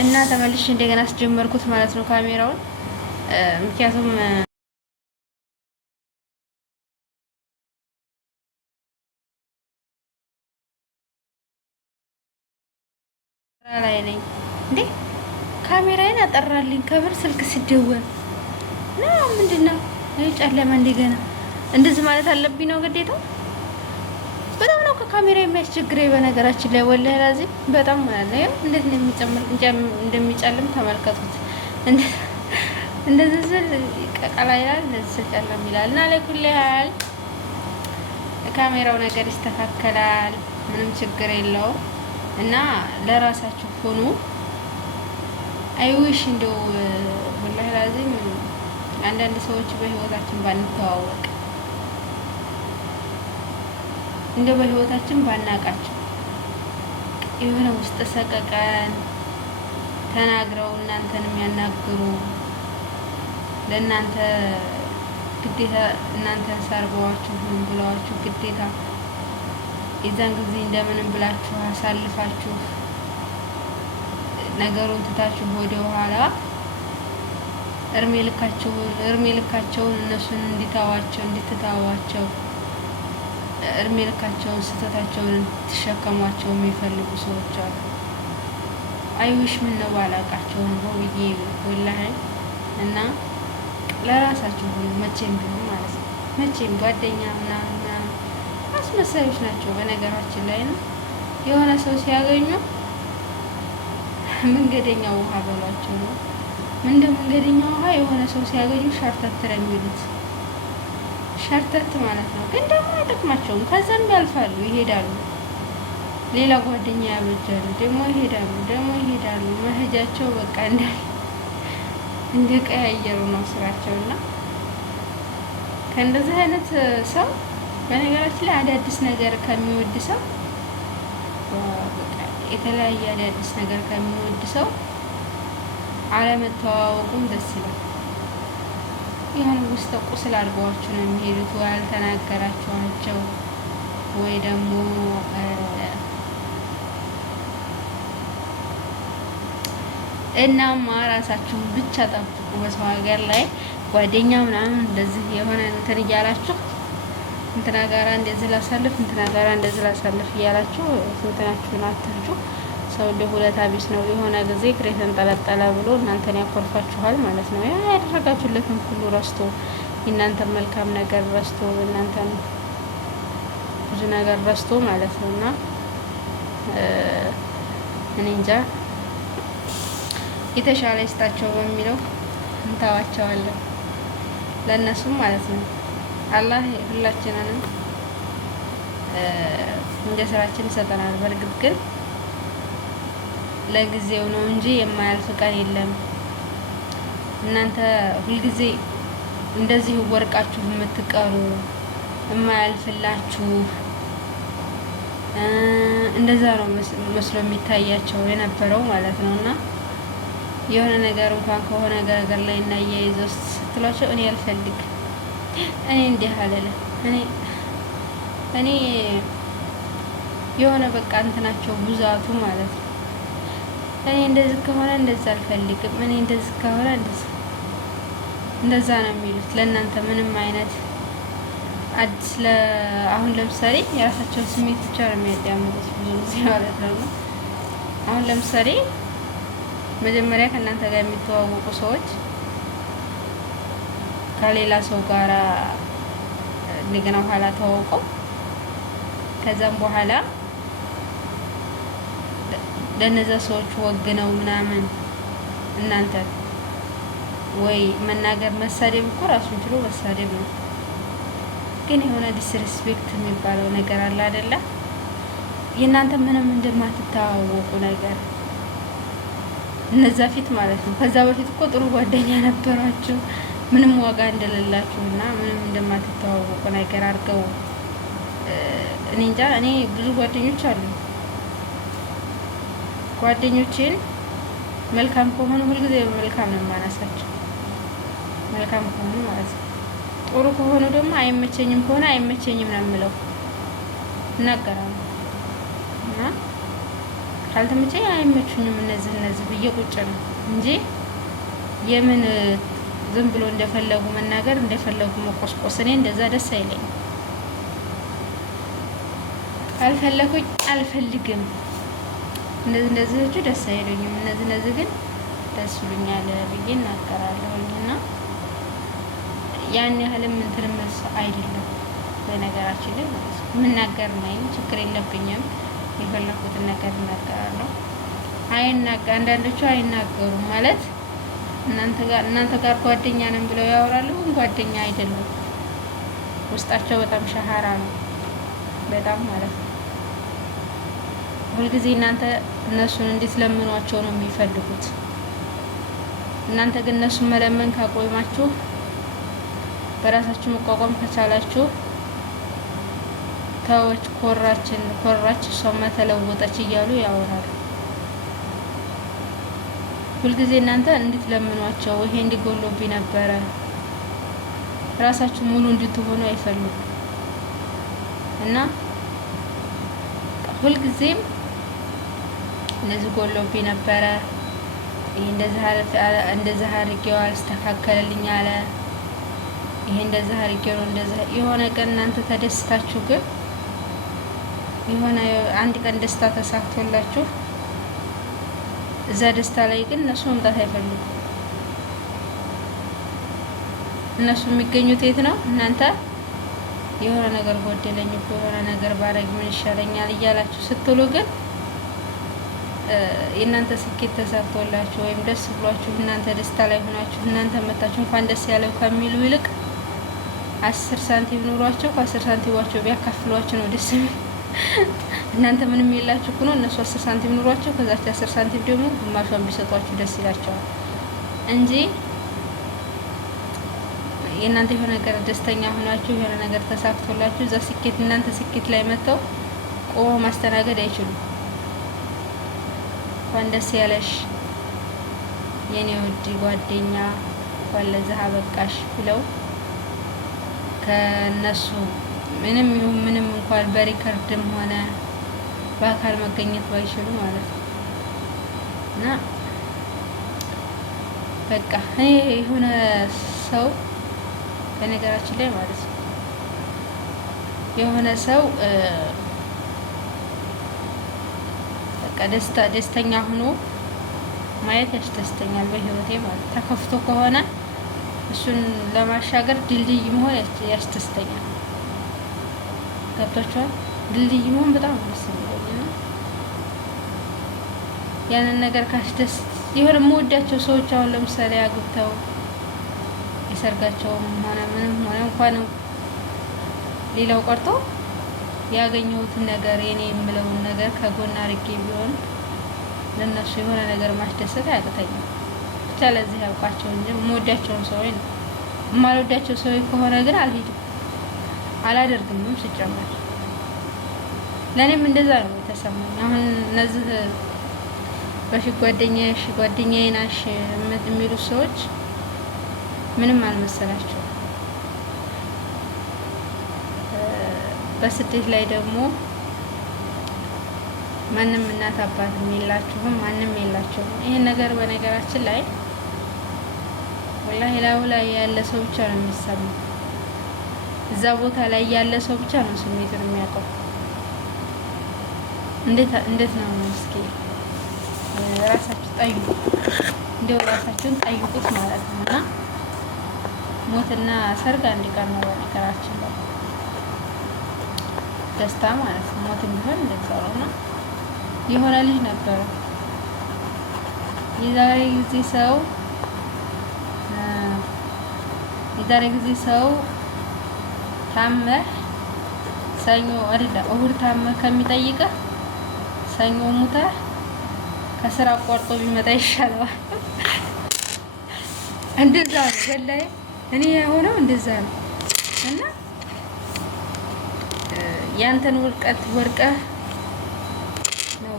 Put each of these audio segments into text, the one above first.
እና ተመልሼ እንደገና አስጀመርኩት ማለት ነው ካሜራውን። ምክንያቱም ላይ ነኝ እንዴ ካሜራዬን አጠራልኝ ከብር ስልክ ሲደወል ነው ምንድነው? ጨለማ እንደገና እንደዚህ ማለት አለብኝ ነው ግዴታው። በጣም ነው ከካሜራ የሚያስቸግረኝ በነገራችን ላይ ወላሂ ላዚም በጣም ማለት ነው። ያው እንዴት እንደሚጨልም ተመልከቱት። እንደዚህ ስል ቀቀላ ይላል፣ እንደዚህ ስል ጨለም ይላል። እና ለኩል ያህል ካሜራው ነገር ይስተካከላል፣ ምንም ችግር የለውም። እና ለራሳችሁ ሆኑ። አይዊሽ እንደው ወላሂ ላዚም አንዳንድ ሰዎች በህይወታችን ባንተዋወቅ እንደው በህይወታችን ባናቃቸው የሆነ ውስጥ ሰቀቀን ተናግረው እናንተን የሚያናግሩ ለእናንተ ግዴታ እናንተን ሰርበዋችሁ ምን ብለዋችሁ ግዴታ የዛን ጊዜ እንደምንም ብላችሁ አሳልፋችሁ ነገሩን ትታችሁ ወደ ኋላ እርሜ ልካቸውን እነሱን እንድትተዋቸው እርሜ ልካቸውን ስህተታቸውን እንድትሸከሟቸው የሚፈልጉ ሰዎች አሉ። አይዊሽ ምን ነው ባላቃቸው ነው ብዬ ወላሂ። እና ለራሳቸው ሆኖ መቼም ቢሆን ማለት ነው መቼም ጓደኛ ምናምን አስመሳዮች ናቸው በነገራችን ላይ ነው። የሆነ ሰው ሲያገኙ መንገደኛ ውሃ በሏቸው ነው። እንደ መንገደኛ ውሃ የሆነ ሰው ሲያገኙ ሸርተት ነው የሚሉት። ሸርተት ማለት ነው። ግን ደግሞ አይጠቅማቸውም። ከዛም ያልፋሉ፣ ይሄዳሉ፣ ሌላ ጓደኛ ያበጃሉ፣ ደግሞ ይሄዳሉ። መሄጃቸው በቃ እንደ ቀያየሩ ነው ስራቸውና ከእንደዚህ አይነት ሰው በነገራችን ላይ አዳዲስ ነገር ከሚወድ ሰው የተለያየ አዳዲስ ነገር ከሚወድ ሰው አለመተዋወቁም ደስ ይላል። የሆነ ውስጥ ቁስል አድርገዋችሁ ነው የሚሄዱት፣ ወይ አልተናገራችኋቸው ወይ ደግሞ እናማ ራሳችሁን ብቻ ጠብቁ። በሰው ሀገር ላይ ጓደኛ ምናምን እንደዚህ የሆነ እንትን እያላችሁ እንትና ጋራ እንደዚህ ላሳልፍ እያላችሁ እንትናችሁን አትርጁ። ሰው እንደ ሁለት አቢስ ነው። የሆነ ጊዜ እግሬ ተንጠለጠለ ብሎ እናንተን ያኮርፋችኋል ማለት ነው። ያ ያደረጋችሁለትን ሁሉ ረስቶ የእናንተን መልካም ነገር ረስቶ እናንተን ብዙ ነገር ረስቶ ማለት ነው። እና እኔ እንጃ የተሻለ ይስጣቸው በሚለው እንተዋቸዋለን ለእነሱም ማለት ነው። አላህ ሁላችንንም እንደ ስራችን ይሰጠናል። በእርግጥ ግን ለጊዜው ነው እንጂ የማያልፍ ቀን የለም። እናንተ ሁልጊዜ እንደዚህ ወርቃችሁ የምትቀሩ የማያልፍላችሁ እንደዛ ነው መስሎ የሚታያቸው የነበረው ማለት ነው። እና የሆነ ነገር እንኳን ከሆነ ነገር ላይ እናያይዘው ስትሏቸው እኔ አልፈልግ እኔ እንዲህ አለለ እኔ የሆነ በቃ እንትናቸው ብዛቱ ማለት ነው። እኔ እንደዚህ ከሆነ እንደዛ አልፈልግም፣ እኔ እንደዚህ ከሆነ እንደዛ ነው የሚሉት። ለእናንተ ምንም አይነት አዲስ አሁን ለምሳሌ የራሳቸውን ስሜት ብቻ ነው የሚያዳምጡት ብዙ ጊዜ ማለት ነው። አሁን ለምሳሌ መጀመሪያ ከእናንተ ጋር የሚተዋወቁ ሰዎች ከሌላ ሰው ጋራ እንደገና ኋላ ተዋውቀው ከዛም በኋላ ለነዛ ሰዎች ወግነው ምናምን እናንተ ወይ መናገር መሳደብ እኮ ራሱን ችሎ መሳደብ ነው። ግን የሆነ ዲስሪስፔክት የሚባለው ነገር አለ አይደለ? የእናንተ ምንም እንደማትተዋወቁ ነገር እነዛ ፊት ማለት ነው። ከዛ በፊት እኮ ጥሩ ጓደኛ ነበራችሁ ምንም ዋጋ እንደሌላችሁ እና ምንም እንደማትተዋወቁ ነገር አድርገው እኔ እንጃ። እኔ ብዙ ጓደኞች አሉ። ጓደኞቼን መልካም ከሆኑ ሁልጊዜ መልካም ነው የማነሳቸው። መልካም ከሆኑ ማለት ነው። ጥሩ ከሆኑ ደግሞ አይመቸኝም ከሆነ አይመቸኝም ነው የምለው፣ እናገራለሁ። እና ካልተመቸኝ አይመቹኝም እነዚህ ብዬ ብዬ ቁጭ ነው እንጂ የምን ዝም ብሎ እንደፈለጉ መናገር እንደፈለጉ መቆስቆስ እኔ እንደዛ ደስ አይለኝም። ካልፈለኩኝ አልፈልግም። እንደዚህ ደስ አይለኝም። እነዚህ ግን ደስ ይሉኛል ብዬ እናገራለሁኝና ያን ያህልም እንትን መስ አይደለም። በነገራችን ላይ ማለት ነው የምናገር ነኝ፣ ችግር የለብኝም። የፈለኩትን ነገር እናገራለሁ። አንዳንዶቹ አይናገሩም ማለት እናንተ ጋር ጓደኛ ነን ብለው ያወራሉ፣ ግን ጓደኛ አይደሉም። ውስጣቸው በጣም ሸሃራ ነው፣ በጣም ማለት ነው። ሁልጊዜ እናንተ እነሱን እንድትለምኗቸው ነው የሚፈልጉት። እናንተ ግን እነሱን መለመን ካቆማችሁ፣ በራሳችሁ መቋቋም ከቻላችሁ፣ ታዎች ኮራች እሷማ ተለወጠች እያሉ ያወራሉ። ሁልጊዜ እናንተ እንድትለምኗቸው ይሄ እንዲጎሎብኝ ነበረ፣ ራሳችሁ ሙሉ እንድትሆኑ አይፈልጉም እና ሁልጊዜም እንደዚህ ጎሎብኝ ነበረ፣ ይሄ እንደዚህ አድርጌው አልስተካከለልኝ አለ፣ ይሄ እንደዚህ አድርጌው ነው እንደዚህ የሆነ ቀን እናንተ ተደስታችሁ ግን የሆነ አንድ ቀን ደስታ ተሳክቶላችሁ እዛ ደስታ ላይ ግን እነሱ መምጣት አይፈልጉም። እነሱ የሚገኙት የት ነው? እናንተ የሆነ ነገር ጎደለኝ እኮ የሆነ ነገር ባረግ ምን ይሻለኛል እያላችሁ ስትሉ ግን የእናንተ ስኬት ተሳክቶላችሁ ወይም ደስ ብሏችሁ እናንተ ደስታ ላይ ሆናችሁ እናንተ መታችሁ እንኳን ደስ ያለው ከሚሉ ይልቅ 10 ሳንቲም ኑሯቸው ከ10 ሳንቲማቸው ቢያካፍሏችሁ ነው ደስ የሚል። እናንተ ምንም የላችሁ እኮ ነው፣ እነሱ 10 ሳንቲም ኑሯቸው ከዛች 10 ሳንቲም ደግሞ ግማሿን ቢሰጧችሁ ደስ ይላቸዋል እንጂ የእናንተ የሆነ ነገር ደስተኛ ሆናችሁ የሆነ ነገር ተሳክቶላችሁ እዛ ስኬት እናንተ ስኬት ላይ መጥተው ቆሞ ማስተናገድ አይችሉም። እንኳን ደስ ያለሽ የኔ ውድ ጓደኛ እንኳን ለዚህ አበቃሽ ብለው ከነሱ ምንም ይሁን ምንም እንኳን በሪከርድም ሆነ በአካል መገኘት ባይችሉ ማለት ነው እና በቃ እኔ የሆነ ሰው በነገራችን ላይ ማለት ነው የሆነ ሰው በቃ ደስተኛ ሆኖ ማየት ያስደስተኛል በህይወቴ ማለት ተከፍቶ ከሆነ እሱን ለማሻገር ድልድይ መሆን ያስደስተኛል። ገብቷችኋል? ድልድይ መሆን በጣም ደስ የሚለኝ ነው። ያንን ነገር ካስደስት የሆነ የምወዳቸው ሰዎች አሁን ለምሳሌ አግብተው የሰርጋቸውም ሆነ ምንም ሆነ እንኳን ሌላው ቀርቶ ያገኘሁትን ነገር የኔ የምለውን ነገር ከጎን አድርጌ ቢሆን ለነሱ የሆነ ነገር ማስደሰት አያቅተኝም። ብቻ ለዚህ ያውቃቸው እንጂ የምወዳቸውን ሰው ነው። የማልወዳቸው ሰው ከሆነ ግን አልሄድም፣ አላደርግምም። ሲጨመር ለእኔም እንደዛ ነው የተሰማኝ። አሁን እነዚህ በፊት ጓደኛዬ ናሽ የሚሉ ሰዎች ምንም አልመሰላቸው። በስደት ላይ ደግሞ ማንም እናት አባት የላችሁም፣ ማንም የላችሁም። ይሄን ነገር በነገራችን ላይ ወላሂ ላው ላይ ያለ ሰው ብቻ ነው የሚሰማው። እዛ ቦታ ላይ ያለ ሰው ብቻ ነው ስሜቱን የሚያውቀው። እንዴት ነው እስኪ ራሳችሁ ጠይቁ፣ እንደው ራሳችሁን ጠይቁት ማለት ነው። እና ሞትና ሰርግ አንድ ቀን ነው በነገራችን ላይ ደስታ ማለት ነው። ሞትም ቢሆን እንደዛው ነው። የሆነ ልጅ ነበረ የዛሬ ጊዜ ሰው ታመህ ሰኞ አይደለም እሁድ ታመህ ከሚጠይቅህ ሰኞ ሙተህ ከስራ አቋርጦ ቢመጣ ይሻለዋል። እንደዛ ነው ወላሂ እኔ የሆነው እንደዛ ነው። እና ያንተን ወርቀህ ነው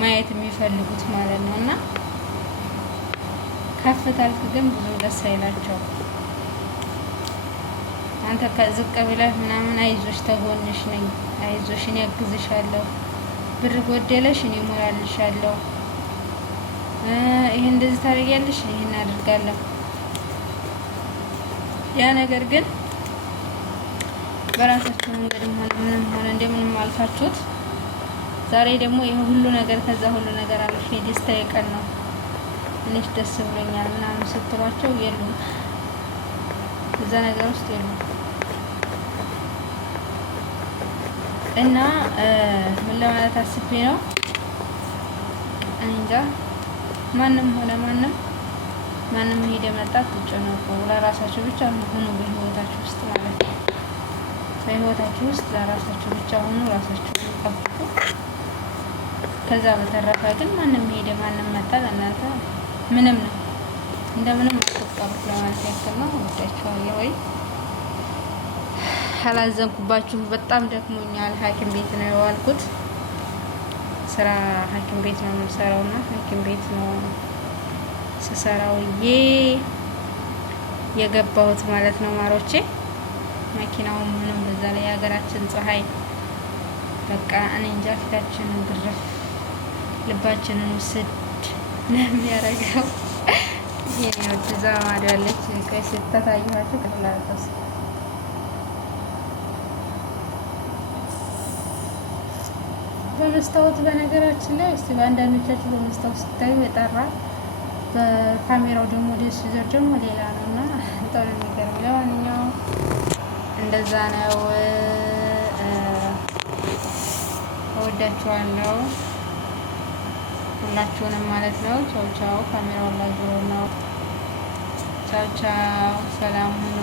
ማየት የሚፈልጉት ማለት ነው። እና ከፍታልክ ግን ብዙ ደስ አይላቸው። አንተ ከዝቅ ብለህ ምናምን አይዞሽ ተጎንሽ ነኝ፣ አይዞሽ እኔ አግዝሻለሁ፣ ብር ጎደለሽ እኔ እሞላልሻለሁ፣ ይሄን እንደዚህ ታደርጊያለሽ፣ ይሄን አድርጋለሁ። ያ ነገር ግን በራሳችሁ መንገድም ሆነ ምንም ሆነ እንደምንም አልፋችሁት ዛሬ ደግሞ ይሄ ሁሉ ነገር ከዛ ሁሉ ነገር አልፌ ደስታዬ ቀን ነው ትንሽ ደስ ብሎኛል ምናምን ስትሏቸው የሉም፣ እዛ ነገር ውስጥ የሉም። እና ምን ለማለት አስቤ ነው እንጃ ማንም ሆነ ማንም ሄደ መጣ ትጨነቁ፣ ለራሳችሁ ብቻ ሆኑ በህይወታችሁ ውስጥ ማለት ነው። በህይወታችሁ ውስጥ ለራሳችሁ ብቻ ሆኑ፣ ራሳችሁን ጠብቁ። ከዛ በተረፈ ግን ማንም ሄደ ማንም መጣ ለእናንተ ምንም ነው፣ እንደምንም አትቆጠሩት ለማለት ያክል ነው። ወዳችኋለሁ። ወይ አላዘንኩባችሁ። በጣም ደክሞኛል። ሐኪም ቤት ነው የዋልኩት። ስራ ሐኪም ቤት ነው የምሰራውና ሐኪም ቤት ነው ስሰራው የገባሁት ማለት ነው ማሮቼ። መኪናው ምንም በዛ ላይ የሀገራችን ፀሐይ በቃ እኔ እንጃ ፊታችንን ግርፍ ልባችንን ውስድ ነው የሚያደርገው። ይሄ ነው እዛ ማዶ ያለች ቀይ ስታታዩዋችሁ ከላጣስ በመስታወት በነገራችን ላይ እስቲ በአንዳንዶቻችሁ በመስታወት ስታዩ የጠራ በካሜራው ደግሞ ደስ ይዘር ደግሞ ሌላ ነው እና በጣም የሚገርም። ለማንኛውም እንደዛ ነው። እወዳችኋለሁ ሁላችሁንም ማለት ነው። ቻው ቻው። ካሜራውን ላዙሮ ነው። ቻው ቻው። ሰላም ሁኑ።